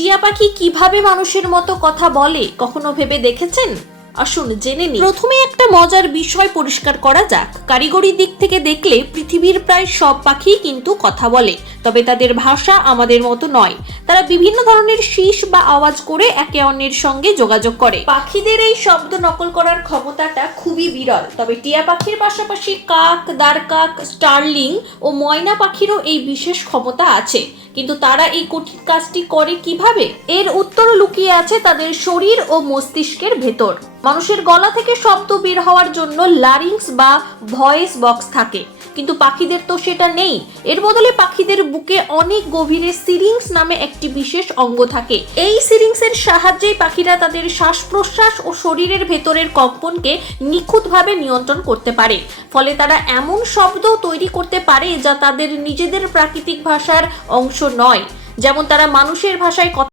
টিয়া পাখি কিভাবে মানুষের মতো কথা বলে কখনো ভেবে দেখেছেন? আসুন জেনে নিই। প্রথমে একটা মজার বিষয় পরিষ্কার করা যাক। কারিগরি দিক থেকে দেখলে পৃথিবীর প্রায় সব পাখি কিন্তু কথা বলে, তবে তাদের ভাষা আমাদের মতো নয়। তারা বিভিন্ন ধরনের শীষ বা আওয়াজ করে একে অন্যের সঙ্গে যোগাযোগ করে। পাখিদের এই শব্দ নকল করার ক্ষমতাটা খুবই বিরল, তবে টিয়া পাখির পাশাপাশি কাক, দারকাক, স্টারলিং ও ময়না পাখিরও এই বিশেষ ক্ষমতা আছে। কিন্তু তারা এই কঠিন কাজটি করে কিভাবে? এর উত্তর লুকিয়ে আছে তাদের শরীর ও মস্তিষ্কের ভেতর। মানুষের গলা থেকে শব্দ বের হওয়ার জন্য লারিংস বা ভয়েস বক্স থাকে, কিন্তু পাখিদের তো সেটা নেই। এর বদলে পাখিদের বুকে অনেক গভীরে সিরিংস নামে একটি বিশেষ অঙ্গ থাকে। এই সিরিংসের সাহায্যেই পাখিরা তাদের শ্বাস প্রশ্বাস ও শরীরের ভেতরের কম্পনকে নিখুঁতভাবে নিয়ন্ত্রণ করতে পারে। ফলে তারা এমন শব্দ তৈরি করতে পারে যা তাদের নিজেদের প্রাকৃতিক ভাষার অংশ নয়। যেমন তারা মানুষের ভাষায় কথা